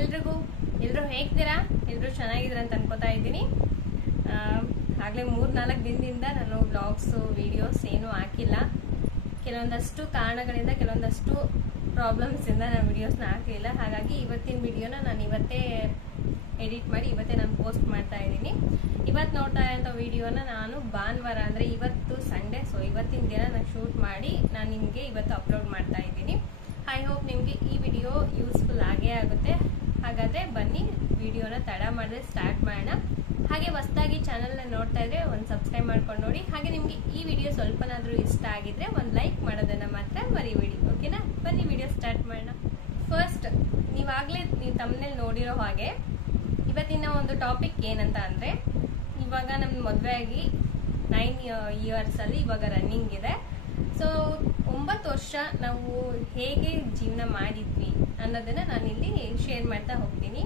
ಎಲ್ಲರೂ ಹೇಗಿದ್ದೀರಾ? ಎಲ್ಲರೂ ಚೆನ್ನಾಗಿದ್ದೀರಾ ಅಂತ ಅನ್ಕೋತಾ ಇದ್ದೀನಿ. ಆಗಲೇ 3-4 ದಿನದಿಂದ ನಾನು ವ್ಲಾಗ್ಸ್ ವಿಡಿಯೋಸ್ ಏನೂ ಹಾಕಿಲ್ಲ. ಕೆಲವೊಂದಷ್ಟು ಕಾರಣಗಳಿಂದ ಕೆಲವೊಂದಷ್ಟು ಪ್ರಾಬ್ಲಮ್ಸಿಂದ ನಾನು ವಿಡಿಯೋಸ್ನ ಹಾಕಲಿಲ್ಲ. ಹಾಗಾಗಿ ಇವತ್ತಿನ ವಿಡಿಯೋನ ನಾನು ಇವತ್ತೇ ಎಡಿಟ್ ಮಾಡಿ ಇವತ್ತೇ ನಾನು ಪೋಸ್ಟ್ ಮಾಡ್ತಾ ಇದ್ದೀನಿ. ಇವತ್ತು ನೋಡ್ತಾ ಇರೋಂಥ ವಿಡಿಯೋನ ನಾನು ಭಾನುವಾರ ಅಂದರೆ ಇವತ್ತು ಸಂಡೇ, ಸೊ ಇವತ್ತಿನ ದಿನ ನಾನು ಶೂಟ್ ಮಾಡಿ ನಾನು ನಿಮಗೆ ಇವತ್ತು ಅಪ್ಲೋಡ್ ಮಾಡ್ತಾ ಇದ್ದೀನಿ. ಐ ಹೋಪ್ ನಿಮಗೆ ಈ ವಿಡಿಯೋ ಯೂಸ್ಫುಲ್ ಆಗೇ ಆಗುತ್ತೆ. ಹಾಗಾದರೆ ಬನ್ನಿ ವಿಡಿಯೋನ ತಡ ಮಾಡದೆ ಸ್ಟಾರ್ಟ್ ಮಾಡೋಣ. ಹಾಗೆ ಹೊಸದಾಗಿ ಚಾನಲ್ನ ನೋಡ್ತಾ ಇದ್ರೆ ಒಂದು ಸಬ್ಸ್ಕ್ರೈಬ್ ಮಾಡ್ಕೊಂಡು ನೋಡಿ. ಹಾಗೆ ನಿಮಗೆ ಈ ವಿಡಿಯೋ ಸ್ವಲ್ಪನಾದರೂ ಇಷ್ಟ ಆಗಿದ್ರೆ ಒಂದು ಲೈಕ್ ಮಾಡೋದನ್ನು ಮಾತ್ರ ಮರಿಬೇಡಿ, ಓಕೆನಾ? ಬನ್ನಿ ವಿಡಿಯೋ ಸ್ಟಾರ್ಟ್ ಮಾಡೋಣ. ಫಸ್ಟ್ ನೀವು ತಮ್ಮನೇಲಿ ನೋಡಿರೋ ಹಾಗೆ ಇವತ್ತಿನ ಒಂದು ಟಾಪಿಕ್ ಏನಂತ ಅಂದರೆ, ಇವಾಗ ನಮ್ಮ ಮದುವೆ ಆಗಿ 9 ಇಯರ್ಸಲ್ಲಿ ಇವಾಗ ರನ್ನಿಂಗ್ ಇದೆ. ಸೊ 9 ವರ್ಷ ನಾವು ಹೇಗೆ ಜೀವನ ಮಾಡಿದ್ವಿ ಅನ್ನೋದನ್ನ ನಾನಿಲ್ಲಿ ಶೇರ್ ಮಾಡ್ತಾ ಹೋಗ್ತೀನಿ.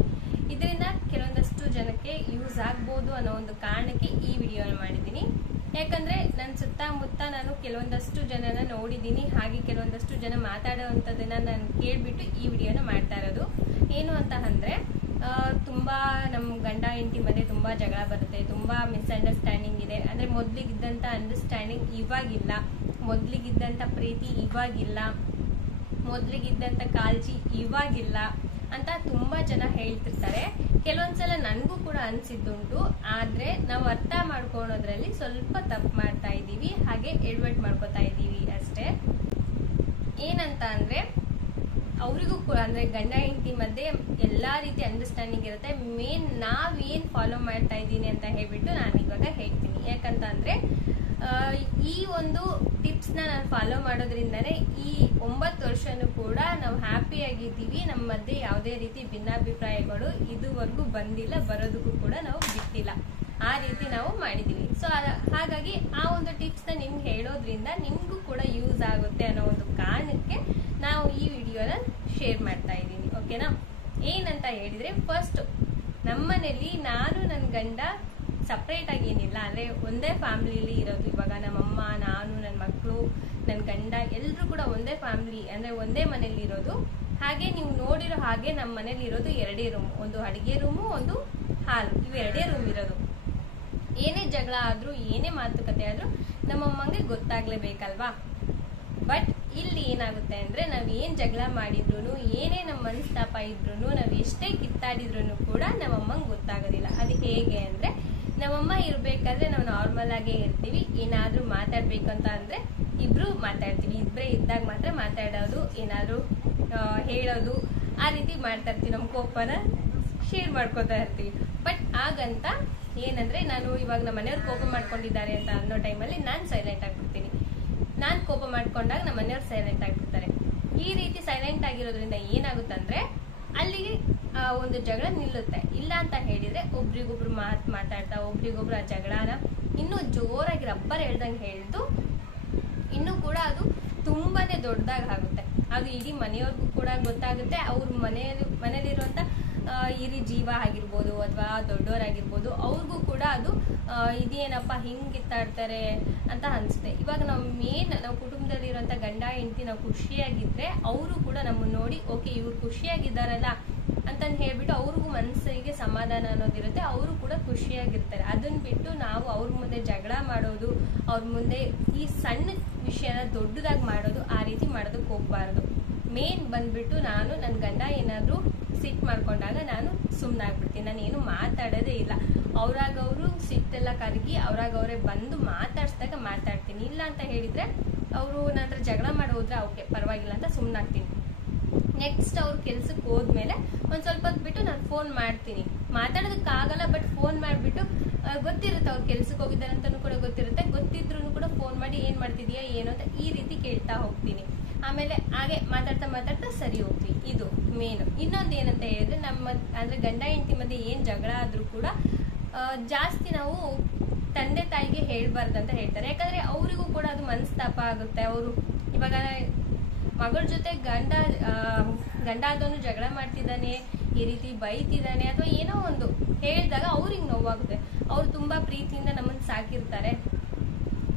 ಇದರಿಂದ ಕೆಲವೊಂದಷ್ಟು ಜನಕ್ಕೆ ಯೂಸ್ ಆಗ್ಬೋದು ಅನ್ನೋ ಒಂದು ಕಾರಣಕ್ಕೆ ಈ ವಿಡಿಯೋನ ಮಾಡಿದ್ದೀನಿ. ಯಾಕಂದ್ರೆ ನನ್ನ ಸುತ್ತಮುತ್ತ ನಾನು ಕೆಲವೊಂದಷ್ಟು ಜನನ ನೋಡಿದ್ದೀನಿ. ಹಾಗೆ ಕೆಲವೊಂದಷ್ಟು ಜನ ಮಾತಾಡೋವಂಥದ್ದನ್ನ ನಾನು ಕೇಳ್ಬಿಟ್ಟು ಈ ವಿಡಿಯೋನ ಮಾಡ್ತಾ ಇರೋದು. ಏನು ಅಂತ ಅಂದ್ರೆ, ತುಂಬಾ ನಮ್ಮ ಗಂಡ ಹೆಂಡತಿ ಮಧ್ಯೆ ತುಂಬಾ ಜಗಳ ಬರುತ್ತೆ, ತುಂಬಾ ಮಿಸ್ಅಂಡರ್ಸ್ಟ್ಯಾಂಡಿಂಗ್ ಇದೆ. ಅಂದ್ರೆ ಮೊದ್ಲಿಗಿದ್ದಂತ ಅಂಡರ್ಸ್ಟ್ಯಾಂಡಿಂಗ್ ಇವಾಗಿಲ್ಲ, ಮೊದ್ಲಿಗಿದ್ದಂತ ಪ್ರೀತಿ ಇವಾಗಿಲ್ಲ, ಮೊದ್ಲಿಗಿದ್ದಂತ ಕಾಳಜಿ ಇವಾಗಿಲ್ಲ ಅಂತ ತುಂಬಾ ಜನ ಹೇಳ್ತಿರ್ತಾರೆ. ಕೆಲವೊಂದ್ಸಲ ನನಗೂ ಕೂಡ ಅನ್ಸಿದ್ದುಂಟು. ಆದ್ರೆ ನಾವು ಅರ್ಥ ಮಾಡ್ಕೊಳೋದ್ರಲ್ಲಿ ಸ್ವಲ್ಪ ತಪ್ಪು ಮಾಡ್ತಾ ಇದ್ದೀವಿ, ಹಾಗೆ ಎಡ್ವರ್ಟ್ ಮಾಡ್ಕೋತಾ ಇದ್ದೀವಿ ಅಷ್ಟೇ. ಏನಂತ ಅಂದ್ರೆ, ಅವರಿಗೂ ಕೂಡ ಅಂದ್ರೆ ಗಂಡ ಹೆಂಡತಿ ಮಧ್ಯೆ ಎಲ್ಲಾ ರೀತಿ ಅಂಡರ್ಸ್ಟ್ಯಾಂಡಿಂಗ್ ಇರುತ್ತೆ. ಮೇನ್ ನಾವೇನ್ ಫಾಲೋ ಮಾಡ್ತಾ ಇದ್ದೀನಿ ಅಂತ ಹೇಳ್ಬಿಟ್ಟು ನಾನು ಇವಾಗ ಹೇಳ್ತೀನಿ. ಯಾಕಂತ ಅಂದ್ರೆ, ಈ ಒಂದು ಟಿಪ್ಸ್ ನ ನಾನು ಫಾಲೋ ಮಾಡೋದ್ರಿಂದನೇ ಈ 9 ವರ್ಷನೂ ಕೂಡ ನಾವು ಹ್ಯಾಪಿ ಆಗಿದ್ದೀವಿ. ನಮ್ಮ ಮಧ್ಯೆ ಯಾವುದೇ ರೀತಿ ಭಿನ್ನಾಭಿಪ್ರಾಯಗಳು ಇದುವರೆಗೂ ಬಂದಿಲ್ಲ, ಬರೋದಕ್ಕೂ ಕೂಡ ನಾವು ಬಿಟ್ಟಿಲ್ಲ. ಆ ರೀತಿ ನಾವು ಮಾಡಿದೀವಿ. ಸೊ ಹಾಗಾಗಿ ಆ ಒಂದು ಟಿಪ್ಸ್ ನ ನಿಮ್ಗೆ ಹೇಳೋದ್ರಿಂದ ನಿಮ್ಗೂ ಕೂಡ ಯೂಸ್ ಆಗುತ್ತೆ ಅನ್ನೋ ಒಂದು ಕಾರಣಕ್ಕೆ ನಾವು ಈ ವಿಡಿಯೋನ ಶೇರ್ ಮಾಡ್ತಾ ಇದ್ದೀನಿ, ಓಕೆನಾ? ಏನಂತ ಹೇಳಿದ್ರೆ, ಫಸ್ಟ್ ನಮ್ಮನೇಲಿ ನಾನು ನನ್ನ ಗಂಡ ಸಪ್ರೇಟ್ ಆಗಿ ಏನಿಲ್ಲ, ಅಂದ್ರೆ ಒಂದೇ ಫ್ಯಾಮಿಲಿಲಿ ಇರೋದು. ಇವಾಗ ನಮ್ಮಮ್ಮ, ನಾನು, ನನ್ನ ಮಕ್ಕಳು, ನನ್ನ ಗಂಡ ಎಲ್ಲರೂ ಕೂಡ ಒಂದೇ ಫ್ಯಾಮಿಲಿ ಅಂದ್ರೆ ಒಂದೇ ಮನೇಲಿ ಇರೋದು. ಹಾಗೆ ನೀವು ನೋಡಿರೋ ಹಾಗೆ ನಮ್ಮ ಮನೇಲಿ ಇರೋದು 2 ರೂಮ್, ಒಂದು ಅಡಿಗೆ ರೂಮು, ಒಂದು ಹಾಲು, ಇವು 2 ರೂಮ್ ಇರೋದು. ಏನೇ ಜಗಳ ಆದ್ರೂ ಏನೇ ಮಾತುಕತೆ ಆದ್ರೂ ನಮ್ಮಮ್ಮಂಗೆ ಗೊತ್ತಾಗ್ಲೇಬೇಕಲ್ವಾ? ಬಟ್ ಇಲ್ಲಿ ಏನಾಗುತ್ತೆ ಅಂದ್ರೆ, ನಾವ್ ಏನ್ ಜಗಳ ಮಾಡಿದ್ರು, ಏನೇ ನಮ್ಮ ಮನಸ್ತಾಪ ಇದ್ರು, ನಾವ್ ಎಷ್ಟೇ ಕಿತ್ತಾಡಿದ್ರು ಕೂಡ ನಮ್ಮಮ್ಮಂಗೆ ಗೊತ್ತಾಗೋದಿಲ್ಲ. ಅದು ಹೇಗೆ ಅಂದ್ರೆ, ನಮ್ಮಮ್ಮ ಇರ್ಬೇಕಾದ್ರೆ ನಾವು ನಾರ್ಮಲ್ ಆಗೇ ಇರ್ತೀವಿ. ಏನಾದ್ರೂ ಮಾತಾಡ್ಬೇಕು ಅಂತ ಅಂದ್ರೆ ಇಬ್ರು ಮಾತಾಡ್ತೀವಿ, ಇಬ್ಬರೇ ಇದ್ದಾಗ ಮಾತ್ರ ಮಾತಾಡೋದು, ಏನಾದ್ರೂ ಹೇಳೋದು, ಆ ರೀತಿ ಮಾಡ್ತಾ ಇರ್ತೀವಿ. ನಮ್ಮ ಕೋಪನ ಶೇರ್ ಮಾಡ್ಕೋತಾ ಇರ್ತೀವಿ. ಬಟ್ ಆಗಂತ ಏನಂದ್ರೆ, ನಾನು ಇವಾಗ ನಮ್ಮ ಮನೆಯವ್ರು ಕೋಪ ಮಾಡ್ಕೊಂಡಿದ್ದಾರೆ ಅಂತ ಅನ್ನೋ ಟೈಮಲ್ಲಿ ನಾನು ಸೈಲೆಂಟ್ ಆಗ್ಬಿಡ್ತೀನಿ. ನಾನ್ ಕೋಪ ಮಾಡ್ಕೊಂಡಾಗ ನಮ್ಮ ಮನೆಯವ್ರು ಸೈಲೆಂಟ್ ಆಗ್ಬಿಡ್ತಾರೆ. ಈ ರೀತಿ ಸೈಲೆಂಟ್ ಆಗಿರೋದ್ರಿಂದ ಏನಾಗುತ್ತಂದ್ರೆ, ಅಲ್ಲಿಗೆ ಒಂದು ಜಗಳ ನಿಲ್ಲುತ್ತೆ. ಇಲ್ಲ ಅಂತ ಹೇಳಿದ್ರೆ ಒಬ್ರಿಗೊಬ್ರು ಮಾತಾಡ್ತಾ ಒಬ್ರಿಗೊಬ್ರು ಆ ಜಗಳನ ಇನ್ನೂ ಜೋರಾಗಿ ರಬ್ಬರ್ ಹೇಳ್ದಂಗೆ ಹೇಳ್ದು ಇನ್ನೂ ಕೂಡ ಅದು ತುಂಬಾನೇ ದೊಡ್ಡದಾಗಿ ಆಗುತ್ತೆ. ಅದು ಇಡೀ ಮನೆಯವ್ರಿಗೂ ಕೂಡ ಗೊತ್ತಾಗುತ್ತೆ. ಅವ್ರ ಮನೆಯಲ್ಲಿರುವಂತ ಹಿರಿ ಜೀವ ಆಗಿರ್ಬೋದು ಅಥವಾ ದೊಡ್ಡವರಾಗಿರ್ಬೋದು, ಅವ್ರಿಗೂ ಕೂಡ ಅದು ಇದೇನಪ್ಪ ಹಿಂಗ್ ಕಿತ್ತಾಡ್ತಾರೆ ಅಂತ ಅನ್ಸುತ್ತೆ. ಇವಾಗ ನಾವು ಕುಟುಂಬದಲ್ಲಿರುವಂತ ಗಂಡ ಹೆಂಡತಿ ನಾವು ಖುಷಿಯಾಗಿದ್ರೆ ಅವರು ಕೂಡ ನಮ್ಮನ್ನ ನೋಡಿ ಓಕೆ ಇವ್ರು ಖುಷಿಯಾಗಿದ್ದಾರಲ್ಲ ಅಂತಂದು ಹೇಳ್ಬಿಟ್ಟು ಅವ್ರಿಗೂ ಮನಸ್ಸಿಗೆ ಸಮಾಧಾನ ಅನ್ನೋದಿರುತ್ತೆ, ಅವರು ಕೂಡ ಖುಷಿಯಾಗಿರ್ತಾರೆ. ಅದನ್ನ ಬಿಟ್ಟು ನಾವು ಅವ್ರ ಮುಂದೆ ಜಗಳ ಮಾಡೋದು, ಅವ್ರ ಮುಂದೆ ಈ ಸಣ್ಣ ವಿಷಯನ ದೊಡ್ಡದಾಗಿ ಮಾಡೋದು, ಆ ರೀತಿ ಮಾಡೋದಕ್ಕೆ ಹೋಗ್ಬಾರ್ದು. ಮೇನ್ ಬಂದ್ಬಿಟ್ಟು ನಾನು ನನ್ನ ಗಂಡ ಏನಾದ್ರು ಸಿಟ್ ಮಾಡ್ಕೊಂಡಾಗ ನಾನು ಸುಮ್ಮನಾಗ್ಬಿಡ್ತೀನಿ, ನಾನು ಏನು ಮಾತಾಡೋದೇ ಇಲ್ಲ. ಅವ್ರಾಗವರು ಸಿಟ್ಟೆಲ್ಲ ಕರಗಿ ಅವ್ರಾಗವ್ರೆ ಬಂದು ಮಾತಾಡ್ಸಿದಾಗ ಮಾತಾಡ್ತೀನಿ. ಇಲ್ಲ ಅಂತ ಹೇಳಿದ್ರೆ ಅವರು ನನ್ನ ಹತ್ರ ಜಗಳ ಮಾಡಿ ಹೋದ್ರೆ ಓಕೆ ಪರವಾಗಿಲ್ಲ ಅಂತ ಸುಮ್ಮನಾಗ್ತೀನಿ. ನೆಕ್ಸ್ಟ್ ಅವ್ರ ಕೆಲ್ಸಕ್ಕೆ ಹೋದ್ಮೇಲೆ ಒಂದ್ ಸ್ವಲ್ಪ ಹೊತ್ತು ಬಿಟ್ಟು ನಾನು ಫೋನ್ ಮಾಡ್ತೀನಿ. ಮಾತಾಡೋದಕ್ಕಾಗಲ್ಲ, ಬಟ್ ಫೋನ್ ಮಾಡ್ಬಿಟ್ಟು ಗೊತ್ತಿರುತ್ತೆ ಅವ್ರು ಕೆಲ್ಸಕ್ಕೆ ಹೋಗಿದ್ದಾರೆ ಅಂತಾನು ಕೂಡ ಗೊತ್ತಿರುತ್ತೆ. ಗೊತ್ತಿದ್ರು ಕೂಡ ಫೋನ್ ಮಾಡಿ ಏನ್ ಮಾಡ್ತಿದ್ಯಾ ಏನು ಅಂತ ಈ ರೀತಿ ಕೇಳ್ತಾ ಹೋಗ್ತೀನಿ. ಆಮೇಲೆ ಹಾಗೆ ಮಾತಾಡ್ತಾ ಸರಿ ಹೋಗ್ತೀವಿ. ಇದು ಮೇನ್. ಇನ್ನೊಂದು ಏನಂತ ಹೇಳಿದ್ರೆ, ನಮ್ಮ ಅಂದ್ರೆ ಗಂಡ ಹೆಂಡತಿ ಮಧ್ಯೆ ಏನ್ ಜಗಳ ಆದ್ರೂ ಕೂಡ ಜಾಸ್ತಿ ನಾವು ತಂದೆ ತಾಯಿಗೆ ಹೇಳ್ಬಾರ್ದಂತ ಹೇಳ್ತಾರೆ. ಯಾಕಂದ್ರೆ ಅವರಿಗೂ ಕೂಡ ಅದು ಮನಸ್ತಾಪ ಆಗುತ್ತೆ. ಅವರು ಇವಾಗ ಮಗಳ ಜೊತೆ ಗಂಡ ಆದವನು ಜಗಳ ಮಾಡ್ತಿದ್ದಾನೆ, ಈ ರೀತಿ ಬೈತಿದ್ದಾನೆ ಅಥವಾ ಏನೋ ಒಂದು ಹೇಳಿದಾಗ ಅವ್ರಿಗೆ ನೋವಾಗುತ್ತೆ. ಅವ್ರು ತುಂಬಾ ಪ್ರೀತಿಯಿಂದ ನಮ್ಮನ್ನ ಸಾಕಿರ್ತಾರೆ.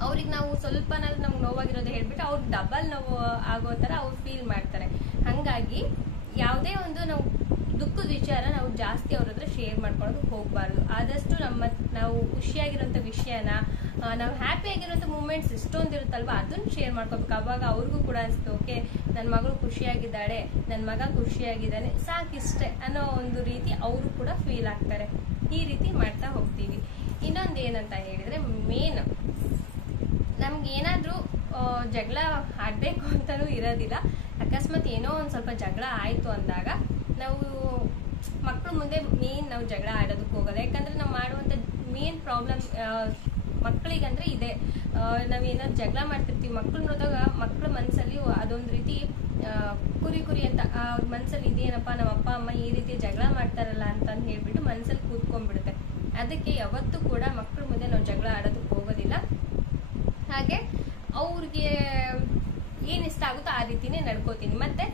ಅವ್ರಿಗೆ ನಾವು ಸ್ವಲ್ಪ ನಮ್ಗೆ ನೋವಾಗಿರೋದು ಹೇಳ್ಬಿಟ್ಟು ಅವ್ರಿಗೆ ಡಬಲ್ ನೋವು ಆಗೋ ತರ ಅವ್ರು ಫೀಲ್ ಮಾಡ್ತಾರೆ. ಹಂಗಾಗಿ ಯಾವುದೇ ಒಂದು ನಾವು ದುಃಖದ ವಿಷಯ ಜಾಸ್ತಿ ಅವ್ರ ಹತ್ರ ಶೇರ್ ಮಾಡ್ಕೊಳ್ಳೋದು ಹೋಗಬಾರ್ದು. ಆದಷ್ಟು ನಾವು ಖುಷಿಯಾಗಿರೋಂಥ ವಿಷಯನ, ನಾವು ಹ್ಯಾಪಿ ಆಗಿರೋಂಥ ಮೂಮೆಂಟ್ಸ್ ಎಷ್ಟೊಂದು ಇರುತ್ತಲ್ವ ಅದನ್ನ ಶೇರ್ ಮಾಡ್ಕೋಬೇಕು. ಅವಾಗ ಅವ್ರಿಗೂ ಕೂಡ ಅನ್ಸುತ್ತೆ, ಓಕೆ ನನ್ನ ಮಗಳು ಖುಷಿಯಾಗಿದ್ದಾಳೆ, ನನ್ನ ಮಗ ಖುಷಿಯಾಗಿದ್ದಾನೆ, ಸಾಕಿಷ್ಟೇ ಅನ್ನೋ ಒಂದು ರೀತಿ ಅವರು ಕೂಡ ಫೀಲ್ ಆಗ್ತಾರೆ. ಈ ರೀತಿ ಮಾಡ್ತಾ ಹೋಗ್ತೀವಿ. ಇನ್ನೊಂದು ಏನಂತ ಹೇಳಿದ್ರೆ, ಮೇನ್ ನಮ್ಗೆ ಏನಾದ್ರೂ ಜಗಳ ಆಡ್ಬೇಕು ಅಂತಾನೂ ಇರೋದಿಲ್ಲ. ಅಕಸ್ಮಾತ್ ಏನೋ ಒಂದ್ ಸ್ವಲ್ಪ ಜಗಳ ಆಯ್ತು ಅಂದಾಗ ನಾವು ಮಕ್ಕಳು ಮುಂದೆ ನಾವು ಜಗಳ ಆಡೋದಕ್ಕೆ ಹೋಗಲ್ಲ. ಯಾಕಂದ್ರೆ ನಾವು ಮಾಡುವಂತ ಮೇನ್ ಪ್ರಾಬ್ಲಮ್ ಮಕ್ಕಳಿಗಂದ್ರೆ ಇದೆ. ನಾವೇನಾದ್ರು ಜಗಳ ಮಾಡ್ತಿರ್ತೀವಿ, ಮಕ್ಕಳು ನೋಡಿದಾಗ ಮಕ್ಕಳ ಮನಸ್ಸಲ್ಲಿ ಅದೊಂದು ರೀತಿ ಕುರಿ ಅಂತ ಅವ್ರ ಮನಸ್ಸಲ್ಲಿ ಇದೇನಪ್ಪ, ನಮ್ಮ ಅಪ್ಪ ಅಮ್ಮ ಈ ರೀತಿ ಜಗಳ ಮಾಡ್ತಾರಲ್ಲ ಅಂತ ಹೇಳ್ಬಿಟ್ಟು ಮನಸ್ಸಲ್ಲಿ ಕೂತ್ಕೊಂಡ್ಬಿಡುತ್ತೆ. ಅದಕ್ಕೆ ಯಾವತ್ತೂ ಕೂಡ ಮಕ್ಕಳ ಮುಂದೆ ನಾವು ಜಗಳ ಆಡೋದಕ್ಕೆ ಹೋಗೋದಿಲ್ಲ. ಹಾಗೆ ಅವ್ರಿಗೆ ಏನ್ ಇಷ್ಟ ಆಗುತ್ತೋ ಆ ರೀತಿನೇ ನಡ್ಕೋತೀನಿ. ಮತ್ತೆ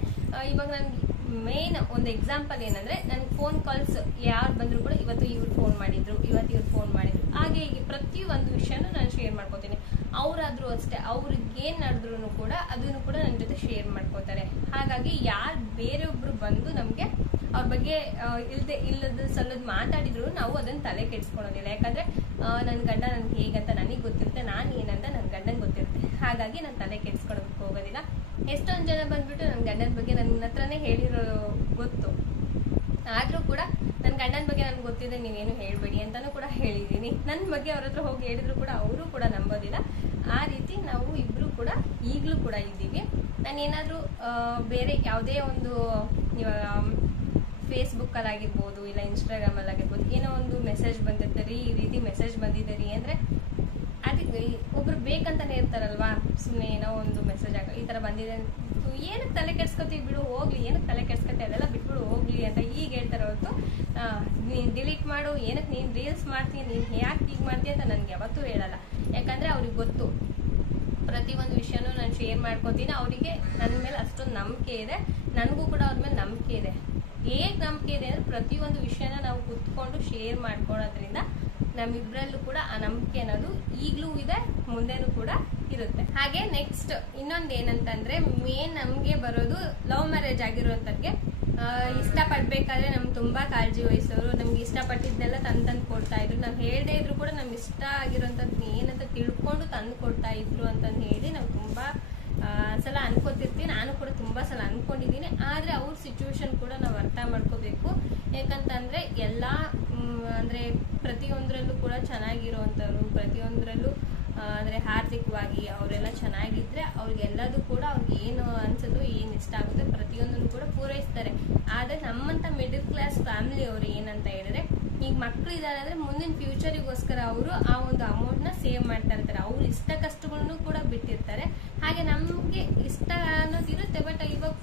ಇವಾಗ ನನ್ಗೆ ಮೇನ್ ಒಂದು ಎಕ್ಸಾಂಪಲ್ ಏನಂದ್ರೆ, ನನ್ಗೆ ಫೋನ್ ಕಾಲ್ಸ್ ಯಾರು ಬಂದ್ರು ಕೂಡ ಇವತ್ತು ಇವ್ರು ಫೋನ್ ಮಾಡಿದ್ರು, ಇವತ್ತು ಇವ್ರು ಫೋನ್ ಮಾಡಿದ್ರು, ಹಾಗೆ ಹೀಗೆ ಪ್ರತಿ ಒಂದು ವಿಷಯನೂ ನಾನು ಶೇರ್ ಮಾಡ್ಕೋತೀನಿ. ಅವರಾದ್ರೂ ಅಷ್ಟೇ, ಅವ್ರಿಗೆ ಏನ್ ನಡೆದ್ರು ಕೂಡ ಅದನ್ನು ಕೂಡ ನನ್ನ ಜೊತೆ ಶೇರ್ ಮಾಡ್ಕೋತಾರೆ. ಹಾಗಾಗಿ ಯಾರು ಬೇರೆಯೊಬ್ರು ಬಂದು ನಮ್ಗೆ ಅವ್ರ ಬಗ್ಗೆ ಇಲ್ಲದ ಸಲ್ಲದ್ ಮಾತಾಡಿದ್ರು ನಾವು ಅದನ್ನ ತಲೆ ಕೆಡ್ಸ್ಕೊಳೋದಿಲ್ಲ. ಯಾಕಂದ್ರೆ ನನ್ನ ಗಂಡ ನನ್ಗೆ ಹೇಗಂತ ನನಗೆ ಗೊತ್ತಿರುತ್ತೆ, ನಾನು ಏನಂತ ನನ್ನ ಗಂಡನ್ ಗೊತ್ತಿರುತ್ತೆ. ಹಾಗಾಗಿ ನಾನು ತಲೆ ಕೆಡ್ಸ್ಕೊಳೋದಕ್ಕೆ ಹೋಗೋದಿಲ್ಲ. ಎಷ್ಟೊಂದು ಜನ ಬಂದ್ಬಿಟ್ಟು ನನ್ನ ಗಂಡನ ಬಗ್ಗೆ ನನ್ನ ಹತ್ರನೇ ಹೇಳಿರೋ ಗೊತ್ತು, ಆದ್ರೂ ಕೂಡ ನನ್ನ ಗಂಡನ ಬಗ್ಗೆ ನನ್ಗೆ ಗೊತ್ತಿದೆ, ನೀವೇನು ಹೇಳ್ಬೇಡಿ ಅಂತಾನು ಕೂಡ ಹೇಳಿದೀನಿ. ನನ್ನ ಬಗ್ಗೆ ಅವ್ರ ಹತ್ರ ಹೋಗಿ ಹೇಳಿದ್ರು ಕೂಡ ಅವರು ಕೂಡ ನಂಬೋದಿಲ್ಲ. ಆ ರೀತಿ ನಾವು ಇಬ್ರು ಕೂಡ ಈಗ್ಲೂ ಕೂಡ ಇದ್ದೀವಿ. ನಾನೇನಾದ್ರೂ ಬೇರೆ ಯಾವುದೇ ಒಂದು ಫೇಸ್ಬುಕ್ ಅಲ್ಲಿ ಆಗಿರ್ಬೋದು, ಇಲ್ಲ ಇನ್ಸ್ಟಾಗ್ರಾಮ್ ಅಲ್ಲಿ ಆಗಿರ್ಬೋದು, ಏನೋ ಒಂದು ಮೆಸೇಜ್ ಬಂದಿರ್ತಾರೆ, ಈ ರೀತಿ ಮೆಸೇಜ್ ಬಂದಿದ್ದೀರಿ ಅಂದ್ರೆ ಅದಕ್ಕೆ ಒಬ್ರು ಬೇಕಂತಾನೆ ಇರ್ತಾರಲ್ವಾ, ಸುಮ್ಮನೆ ಏನೋ ಒಂದು ಮೆಸೇಜ್ ಈ ತರ ಬಂದಿದೆ, ಏನಕ್ಕೆ ತಲೆ ಕೆಡ್ಸ್ಕೊತೀವಿ ಬಿಡು, ಹೋಗ್ಲಿ, ಏನಕ್ಕೆ ತಲೆ ಕೆಡ್ಸ್ಕೊತಿ, ಅದೆಲ್ಲ ಬಿಟ್ಬಿಡು ಹೋಗ್ಲಿ ಅಂತ ಈಗ ಹೇಳ್ತಾರ ಹೊರತು ನೀನ್ ಡಿಲೀಟ್ ಮಾಡು, ಏನಕ್ಕೆ ನೀನ್ ರೀಲ್ಸ್ ಮಾಡ್ತೀನಿ, ನೀನ್ ಯಾಕೆ ಈಗ ಮಾಡ್ತೀಯ ಅಂತ ನನ್ಗೆ ಯಾವತ್ತೂ ಹೇಳಲ್ಲ. ಯಾಕಂದ್ರೆ ಅವ್ರಿಗೆ ಗೊತ್ತು ಪ್ರತಿಯೊಂದು ವಿಷಯನೂ ನಾನು ಶೇರ್ ಮಾಡ್ಕೊತೀನಿ. ಅವರಿಗೆ ನನ್ನ ಮೇಲೆ ಅಷ್ಟೊಂದು ನಂಬಿಕೆ ಇದೆ, ನನಗೂ ಕೂಡ ಅವ್ರ ಮೇಲೆ ನಂಬಿಕೆ ಇದೆ. ಹೇಗ್ ನಂಬಿಕೆ ಇದೆ ಅಂದ್ರೆ, ಪ್ರತಿಯೊಂದು ವಿಷಯನ ನಾವು ಕುತ್ಕೊಂಡು ಶೇರ್ ಮಾಡ್ಕೊಳ್ಳೋದ್ರಿಂದ ನಮ್ಮಿಬ್ರಲ್ಲೂ ಕೂಡ ಆ ನಂಬಿಕೆ ಅನ್ನೋದು ಈಗ್ಲೂ ಇದೆ, ಮುಂದೆನೂ ಕೂಡ ಇರುತ್ತೆ. ಹಾಗೆ ನೆಕ್ಸ್ಟ್ ಇನ್ನೊಂದು ಏನಂತಂದ್ರೆ, ಮೇನ್ ನಮ್ಗೆ ಬರೋದು ಲವ್ ಮ್ಯಾರೇಜ್ ಆಗಿರೋಂಥವ್ರಿಗೆ ಇಷ್ಟ ಪಡ್ಬೇಕಾದ್ರೆ ನಮ್ಗೆ ತುಂಬಾ ಕಾಳಜಿ ವಹಿಸೋರು, ನಮ್ಗೆ ಇಷ್ಟ ಪಟ್ಟಿದ್ದೆಲ್ಲ ತಂದು ಕೊಡ್ತಾ ಇದ್ರು. ನಾವ್ ಹೇಳ್ದೇ ಇದ್ರು ಕೂಡ ನಮ್ಗೆ ಇಷ್ಟ ಆಗಿರೋಂಥದ್ದು ಏನಂತ ತಿಳ್ಕೊಂಡು ತಂದು ಕೊಡ್ತಾ ಇದ್ರು ಅಂತಂದು ಹೇಳಿ ನಾವು ತುಂಬಾ ಸಲ ಅನ್ಕೋತಿರ್ತೀವಿ. ನಾನು ಕೂಡ ತುಂಬಾ ಸಲ ಅನ್ಕೊಂಡಿದ್ದೀನಿ. ಆದ್ರೆ ಅವ್ರ ಸಿಚುವೇಶನ್ ಕೂಡ ನಾವು ಅರ್ಥ ಮಾಡ್ಕೋಬೇಕು. ಯಾಕಂತಂದ್ರೆ ಎಲ್ಲಾ ಅಂದ್ರೆ ಪ್ರತಿಯೊಂದ್ರಲ್ಲೂ ಕೂಡ ಚೆನ್ನಾಗಿರುವಂತವ್ರು, ಪ್ರತಿಯೊಂದ್ರಲ್ಲೂ ಅಂದ್ರೆ ಆರ್ಥಿಕವಾಗಿ ಅವರೆಲ್ಲ ಚೆನ್ನಾಗಿದ್ರೆ ಅವ್ರಿಗೆಲ್ಲದೂ ಕೂಡ ಅವ್ರಿಗೆ ಏನು ಅನ್ಸುತ್ತೋ, ಏನ್ ಇಷ್ಟ ಆಗುತ್ತೆ ಪ್ರತಿಯೊಂದನ್ನು ಕೂಡ ಪೂರೈಸ್ತಾರೆ. ಆದ್ರೆ ನಮ್ಮಂತ ಮಿಡಲ್ ಕ್ಲಾಸ್ ಫ್ಯಾಮಿಲಿ ಅವರು ಏನಂತ ಹೇಳಿದ್ರೆ, ಈಗ ಮಕ್ಳು ಇದಾರೆ ಅಂದ್ರೆ ಮುಂದಿನ ಫ್ಯೂಚರಿಗೋಸ್ಕರ ಅವರು ಆ ಒಂದು ಅಮೌಂಟ್ ನ ಸೇವ್ ಮಾಡ್ತಾ ಇರ್ತಾರೆ. ಅವ್ರು ಇಷ್ಟ ಕಷ್ಟಗಳನ್ನು ಕೂಡ ಬಿಟ್ಟಿರ್ತಾರೆ. ಹಾಗೆ ನಮ್ಗೆ ಇಷ್ಟ ಅನ್ನೋದು ಇರುತ್ತೆ, ಬಟ್ ಇವಾಗ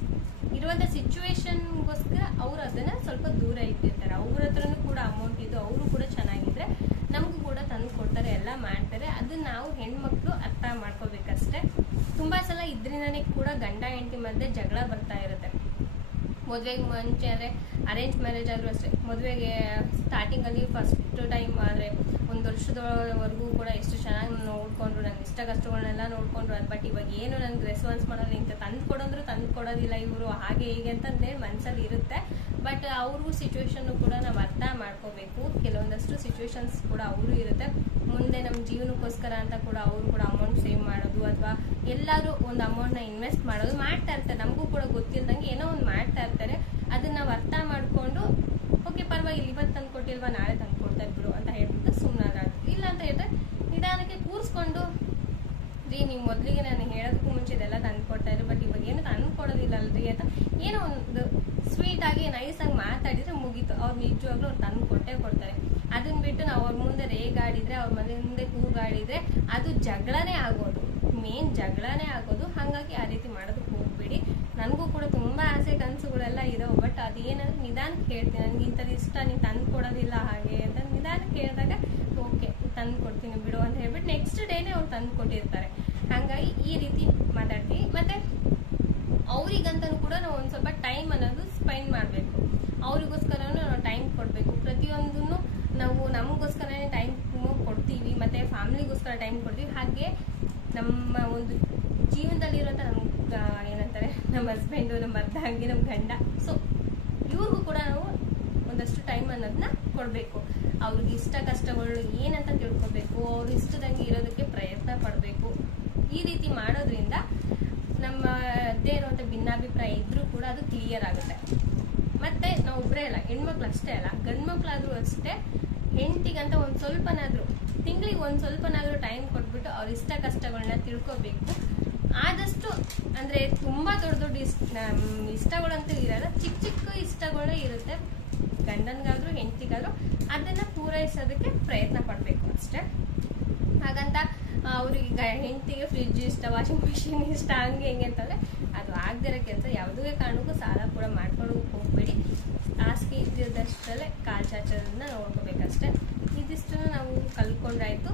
ಇರುವಂತ ಸಿಚುವೇಶನ್ಗೋಸ್ಕರ ಅವ್ರು ಅದನ್ನ ಸ್ವಲ್ಪ ದೂರ ಇಟ್ಟಿರ್ತಾರೆ. ಅವ್ರ ಹತ್ರನೂ ಕೂಡ ಅಮೌಂಟ್ ಇದ್ದು ಅವರು ಕೂಡ ಚೆನ್ನಾಗಿದ್ರೆ ನಮಗೂ ಕೂಡ ತಂದು ಕೊಡ್ತಾರೆ, ಎಲ್ಲ ಮಾಡ್ತಾರೆ. ಅದನ್ನ ನಾವು ಹೆಣ್ಮಕ್ಳು ಅರ್ಥ ಮಾಡ್ಕೋಬೇಕಷ್ಟೇ. ತುಂಬಾ ಸಲ ಇದ್ರಿಂದಾನೇ ಕೂಡ ಗಂಡ ಹೆಂಡತಿ ಮಧ್ಯೆ ಜಗಳ ಬರ್ತಾ ಇರುತ್ತೆ. ಮದುವೆಗೆ ಮುಂಚೆ ಅಂದ್ರೆ ಅರೇಂಜ್ ಮ್ಯಾರೇಜ್ ಆದ್ರೂ ಅಷ್ಟೇ, ಮದುವೆಗೆ ಸ್ಟಾರ್ಟಿಂಗ್ ಅಲ್ಲಿ ಫಸ್ಟ್ ಟೈಮ್ ಆದ್ರೆ 1 ವರ್ಷದವರೆಗೂ ಕೂಡ ಎಷ್ಟು ಚೆನ್ನಾಗಿ ನೋಡ್ಕೊಂಡ್ರು, ನನ್ ಇಷ್ಟ ಕಷ್ಟಗಳನ್ನೆಲ್ಲ ನೋಡ್ಕೊಂಡ್ರು. ಬಟ್ ಇವಾಗ ಏನು ನನ್ಗೆ ರೆಸ್ಪಾನ್ಸ್ ಮಾಡೋದು, ಇಂತ ತಂದು ಕೊಡೋದ್ರು ತಂದು ಕೊಡೋದಿಲ್ಲ ಇವರು, ಹಾಗೆ ಹೀಗೆ ಅಂತಂದ್ರೆ ಮನ್ಸಲ್ಲಿ ಇರುತ್ತೆ. ಬಟ್ ಅವ್ರಿಗೂ ಸಿಚುವೇಶನ್ ಕೂಡ ನಾವು ಅರ್ಥ ಮಾಡ್ಕೋಬೇಕು. ಕೆಲವೊಂದಷ್ಟು ಸಿಚುವೇಶನ್ಸ್ ಕೂಡ ಅವರು ಇರುತ್ತೆ. ಮುಂದೆ ನಮ್ಮ ಜೀವನಕ್ಕೋಸ್ಕರ ಅಂತ ಕೂಡ ಅವರು ಕೂಡ ಅಮೌಂಟ್ ಸೇವ್ ಮಾಡೋದು, ಅಥವಾ ಎಲ್ಲರೂ ಒಂದು ಅಮೌಂಟ್ ನ ಇನ್ವೆಸ್ಟ್ ಮಾಡೋದು ಮಾಡ್ತಾ ಇರ್ತಾರೆ. ನಮಗೂ ಕೂಡ ಗೊತ್ತಿಲ್ದಂಗೆ ಏನೋ ಒಂದು ಮಾಡ್ತಾ ಇರ್ತಾರೆ. ಅದನ್ನ ನಾವು ಅರ್ಥ ಮಾಡ್ಕೊಂಡು, ಓಕೆ ಪರವಾಗಿಲ್ಲ, ಇವತ್ತು ತಂದು ಕೊಟ್ಟಿಲ್ವಾ, ನಾಳೆ ತಂದು ಕೊಡ್ತಾ ಇದ್ರು ಅಂತ ಹೇಳ್ಬಿಟ್ಟು ಸುಮ್ಮನಾಗ. ಇಲ್ಲ ಅಂತ ಹೇಳಿದ್ರೆ ನಿಧಾನಕ್ಕೆ ಕೂರಿಸ್ಕೊಂಡು, ರೀ ನೀವು ಮೊದಲಿಗೆ ನಾನು ಹೇಳೋದಕ್ಕೂ ಮುಂಚೆ ಇದೆಲ್ಲ ತಂದು ಕೊಡ್ತಾ ಇದ್ರು, ಬಟ್ ಇವಾಗ ಏನು ತಂದು ಕೊಡೋದಿಲ್ಲ ಅಲ್ರಿ ಅಂತ ಏನೋ ಒಂದು ಸ್ವೀಟ್ ಆಗಿ ನೈಸ್ ಆಗಿ ಮಾತಾಡಿದ್ರೆ ಮುಗೀತು. ಅವ್ರು ನಿಜವಾಗ್ಲೂ ಅವ್ರು ತಂದು ಕೊಟ್ಟೇ ಕೊಡ್ತಾರೆ. ಅದನ್ನ ಬಿಟ್ಟು ನಾವು ಅವ್ರ ಮುಂದೆ ರೇಗಾಡಿದ್ರೆ, ಅವ್ರ ಮನೆ ಮುಂದೆ ಕೂಗಾಡಿದ್ರೆ ಅದು ಜಗಳನೇ ಆಗೋದು, ಮೇನ್ ಜಗಳನೇ ಆಗೋದು. ಹಾಗಾಗಿ ಆ ರೀತಿ ಮಾಡೋದಕ್ಕೆ ಹೋಗ್ಬೇಡಿ. ನನಗೂ ಕೂಡ ತುಂಬಾ ಆಸೆ ಕನಸುಗಳೆಲ್ಲ ಇದಾವೆ, ಬಟ್ ಅದೇನಂದ್ರೆ ನಿಧಾನಕ್ಕೆ ಹೇಳ್ತೀನಿ, ನನ್ಗೆ ಇಂಥದ್ದು ಇಷ್ಟ, ನೀನು ತಂದು ಕೊಡೋದಿಲ್ಲ ಹಾಗೆ ಅಂತ ನಿಧಾನಕ್ಕೆ ಹೇಳಿದಾಗ ಓಕೆ ತಂದು ಕೊಡ್ತೀನಿ ಬಿಡು ಅಂತ ಹೇಳ್ಬಿಟ್ಟು ನೆಕ್ಸ್ಟ್ ಡೇನೆ ಅವ್ರು ತಂದು ಕೊಟ್ಟಿರ್ತಾರೆ. ಹಾಗಾಗಿ ಈ ರೀತಿ ಮಾತಾಡ್ತೀವಿ. ಮತ್ತೆ ಅವ್ರಿಗಂತನೂ ಕೂಡ ನಾವು ಒಂದು ಸ್ವಲ್ಪ ಟೈಮ್ ಅನ್ನೋದು ಸ್ಪೆಂಡ್ ಮಾಡಬೇಕು. ಅವ್ರಿಗೋಸ್ಕರನೂ ನಾವು ಟೈಮ್ ಕೊಡಬೇಕು. ಪ್ರತಿಯೊಂದನ್ನು ನಾವು ನಮಗೋಸ್ಕರನೇ ಟೈಮ್ ಕೊಡ್ತೀವಿ, ಮತ್ತೆ ಫ್ಯಾಮಿಲಿಗೋಸ್ಕರ ಟೈಮ್ ಕೊಡ್ತೀವಿ. ಹಾಗೆ ನಮ್ಮ ಒಂದು ಜೀವನದಲ್ಲಿರುವಂಥ ನಮ್ಮ ಏನಂತಾರೆ, ನಮ್ಮ ಹಸ್ಬೆಂಡು, ನಮ್ಮ ಅರ್ಧಾಂಗಿ, ನಮ್ಮ ಗಂಡ, ಸೊ ಇವ್ರಿಗೂ ಕೂಡ ನಾವು ಒಂದಷ್ಟು ಟೈಮ್ ಅನ್ನೋದನ್ನ ಕೊಡಬೇಕು. ಅವ್ರಿಗೆ ಇಷ್ಟ ಕಷ್ಟಗಳು ಏನಂತ ತಿಳ್ಕೊಬೇಕು, ಅವ್ರು ಇಷ್ಟದಂಗೆ ಇರೋದಕ್ಕೆ ಪ್ರಯತ್ನ ಪಡಬೇಕು. ಈ ರೀತಿ ಮಾಡೋದ್ರಿಂದ ನಮ್ಮದೇ ಇರುವಂಥ ಭಿನ್ನಾಭಿಪ್ರಾಯ ಇದ್ರೂ ಕೂಡ ಅದು ಕ್ಲಿಯರ್ ಆಗುತ್ತೆ. ಮತ್ತೆ ನಾವು ಒಬ್ಬರೇ ಅಲ್ಲ, ಹೆಣ್ಮಕ್ಳು ಅಷ್ಟೇ ಅಲ್ಲ, ಗಂಡು ಮಕ್ಳಾದ್ರೂ ಅಷ್ಟೇ ಹೆಂಡತಿಗಂತ ಒಂದು ಸ್ವಲ್ಪನಾದ್ರೂ ತಿಂಗಳಿಗೆ ಒಂದು ಸ್ವಲ್ಪನಾದ್ರೂ ಟೈಮ್ ಕೊಟ್ಬಿಟ್ಟು ಅವ್ರ ಇಷ್ಟ ಕಷ್ಟಗಳನ್ನ ತಿಳ್ಕೊಬೇಕು. ಆದಷ್ಟು ಅಂದ್ರೆ ತುಂಬಾ ದೊಡ್ಡ ದೊಡ್ಡ ಇಷ್ಟಗಳಂತೂ ಇರಲ್ಲ, ಚಿಕ್ಕ ಚಿಕ್ಕ ಇಷ್ಟಗಳೇ ಇರುತ್ತೆ. ಗಂಡನ್ಗಾದ್ರೂ ಹೆಂಡತಿಗಾದ್ರೂ ಅದನ್ನ ಪೂರೈಸೋದಕ್ಕೆ ಪ್ರಯತ್ನ ಪಡ್ಬೇಕು ಅಷ್ಟೇ. ಹಾಗಂತ ಅವ್ರಿಗೆ ಹೆಂಡತಿಗೆ ಫ್ರಿಡ್ಜ್ ಇಷ್ಟ, ವಾಷಿಂಗ್ ಮಿಷಿನ್ ಇಷ್ಟ, ಹಂಗೆ ಹೆಂಗೆ ಅಂತಂದ್ರೆ ಅದು ಆಗದಿರೋ ಕೆಲಸ. ಯಾವುದೇ ಕಾರಣಕ್ಕೂ ಸಾಲ ಕೂಡ ಮಾಡ್ಕೊಂಡು ಹೋಗ್ಬೇಡಿ. ಹಾಸಿಗೆ ಇದ್ದಿದ್ದಷ್ಟರಲ್ಲೇ ಕಾಲು ಚಾಚೋದನ್ನ ನೋಡ್ಕೋಬೇಕಷ್ಟೆ. ಇದಿಷ್ಟು ನಾವು ಕಲ್ತ್ಕೊಂಡ್ರಾಯ್ತು.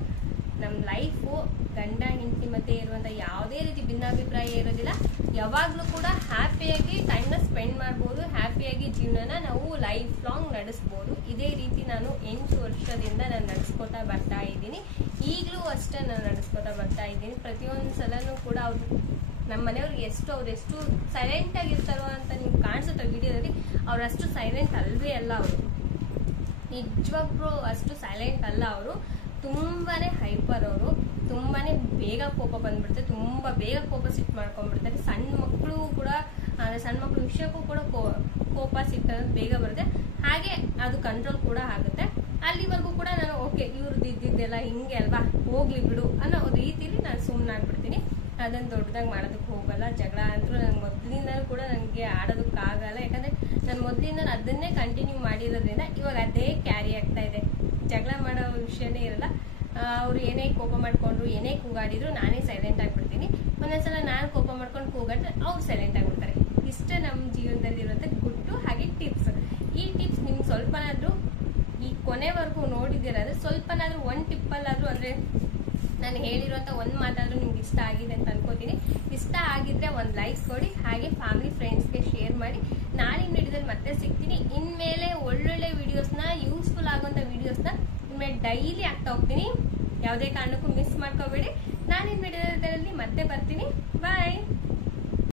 ನಮ್ಮ ಲೈಫು ಗಂಡ ಹೆಂಡತಿ ಮಧ್ಯೆ ಇರುವಂಥ ಯಾವುದೇ ರೀತಿ ಭಿನ್ನಾಭಿಪ್ರಾಯ ಇರೋದಿಲ್ಲ. ಯಾವಾಗಲೂ ಕೂಡ ಹ್ಯಾಪಿಯಾಗಿ ಟೈಮ್ನ ಸ್ಪೆಂಡ್ ಮಾಡ್ಬೋದು, ಹ್ಯಾಪಿಯಾಗಿ ಜೀವನನ ನಾವು ಲೈಫ್ ಲಾಂಗ್ ನಡೆಸ್ಬೋದು. ಇದೇ ರೀತಿ ನಾನು 8 ವರ್ಷದಿಂದ ನಾನು ನಡೆಸ್ಕೊತಾ ಬರ್ತಾ ಇದ್ದೀನಿ. ಈಗಲೂ ಅಷ್ಟೇ ನಾನು ನಡೆಸ್ಕೊತಾ ಬರ್ತಾ ಇದ್ದೀನಿ. ಪ್ರತಿಯೊಂದು ಸಲನೂ ಕೂಡ ಅವರು ನಮ್ಮ ಮನೆಯವ್ರಿಗೆ ಅವ್ರೆಷ್ಟು ಸೈಲೆಂಟ್ ಆಗಿರ್ತಾರೋ ಅಂತ ನಿಮ್ಗೆ ಕಾಣಿಸುತ್ತೆ ವಿಡಿಯೋದಲ್ಲಿ. ಅವರಷ್ಟು ಸೈಲೆಂಟ್ ಅಲ್ವೇ ಅಲ್ಲ. ಅವರು ನಿಜವಾಗ್ಲೂ ಅಷ್ಟು ಸೈಲೆಂಟ್ ಅಲ್ಲ. ಅವರು ತುಂಬಾನೇ ಹೈಪರ್. ಅವರು ತುಂಬಾನೇ ಬೇಗ ಕೋಪ ಬಂದ್ಬಿಡ್ತಾರೆ, ತುಂಬಾ ಬೇಗ ಕೋಪ ಸಿಟ್ಟು ಮಾಡ್ಕೊಂಡ್ಬಿಡ್ತಾರೆ. ಸಣ್ಣ ಮಕ್ಕಳು ಕೂಡ, ಸಣ್ಣ ಮಕ್ಕಳು ವಿಷಯಕ್ಕೂ ಕೂಡ ಕೋಪ ಸಿಟ್ಟು ಬೇಗ ಬರುತ್ತೆ. ಹಾಗೆ ಅದು ಕಂಟ್ರೋಲ್ ಕೂಡ ಆಗುತ್ತೆ. ಅಲ್ಲಿವರೆಗೂ ಕೂಡ ನಾನು ಓಕೆ ಇವ್ರದ್ದು ಇದ್ದಿದ್ದೆಲ್ಲ ಹಿಂಗೆ ಅಲ್ವಾ, ಹೋಗ್ಲಿ ಬಿಡು ಅನ್ನೋ ರೀತಿಲಿ ನಾನು ಸುಮ್ಮನಾಗ್ಬಿಡ್ತೀನಿ. ಅದನ್ನ ದೊಡ್ಡದಾಗಿ ಮಾಡೋದಕ್ಕೆ ಹೋಗಲ್ಲ. ಜಗಳ ಅಂತೂ ನಂಗೆ ಮೊದಲಿಂದನೂ ಕೂಡ ನನಗೆ ಆಡೋದಕ್ಕಾಗಲ್ಲ. ಯಾಕಂದ್ರೆ ನಾನು ಮೊದಲಿಂದ ಅದನ್ನೇ ಕಂಟಿನ್ಯೂ ಮಾಡಿರೋದ್ರಿಂದ ಇವಾಗ ಅದೇ ಕ್ಯಾರಿ ಆಗ್ತಾ ಇದೆ. ಜಗಳ ಮಾಡೋ ವಿಷಯನೇ ಇರಲ್ಲ. ಅವ್ರು ಏನೇ ಕೋಪ ಮಾಡ್ಕೊಂಡ್ರು, ಏನೇ ಕೂಗಾಡಿದ್ರು ನಾನೇ ಸೈಲೆಂಟ್ ಆಗಿಬಿಡ್ತೀನಿ. ಒಂದೊಂದ್ಸಲ ನಾನು ಕೋಪ ಮಾಡ್ಕೊಂಡು ಕೂಗಾಡ್ರೆ ಅವ್ರು ಸೈಲೆಂಟ್ ಆಗಿಬಿಡ್ತಾರೆ. ಇಷ್ಟೇ ನಮ್ಮ ಜೀವನದಲ್ಲಿ ಇರುವಂಥ ಗುಟ್ಟು ಹಾಗೆ ಟಿಪ್ಸ್. ಈ ಟಿಪ್ಸ್ ನಿಮ್ಗೆ ಸ್ವಲ್ಪನಾದ್ರೂ ಈ ಕೊನೆವರೆಗೂ ನೋಡಿದ್ದೀರಾದ್ರೆ ಸ್ವಲ್ಪನಾದ್ರೂ ಒಂದು ಟಿಪ್ಪಲ್ಲಾದ್ರೂ ಅಂದ್ರೆ ನಾನು ಹೇಳಿರುವಂಥ ಒಂದು ಮಾತಾದ್ರೂ ನಿಮ್ಗೆ ಇಷ್ಟ ಆಗಿದೆ ಅಂತ ಅನ್ಕೋತೀನಿ. ಇಷ್ಟ ಆಗಿದ್ರೆ ಒಂದು ಲೈಕ್ ಕೊಡಿ, ಹಾಗೆ ಫ್ಯಾಮಿಲಿ ಫ್ರೆಂಡ್ಸ್ಗೆ ಶೇರ್ ಮಾಡಿ. ನಾಳಿನ ವಿಡಿಯೋದಲ್ಲಿ ಮತ್ತೆ ಸಿಗ್ತೀನಿ. ಇನ್ಮೇಲೆ ಒಳ್ಳೊಳ್ಳೆ ವಿಡಿಯೋಸ್ನ, ಯೂಸ್ಫುಲ್ ಆಗುವಂಥ ವಿಡಿಯೋಸ್ನ ಇನ್ಮೇಲೆ ಡೈಲಿ ಆಗ್ತಾ ಹೋಗ್ತೀನಿ. ಯಾವುದೇ ಕಾರಣಕ್ಕೂ ಮಿಸ್ ಮಾಡ್ಕೋಬೇಡಿ. ನಾಳಿನ ವಿಡಿಯೋದಲ್ಲಿ ಮತ್ತೆ ಬರ್ತೀನಿ. ಬಾಯ್.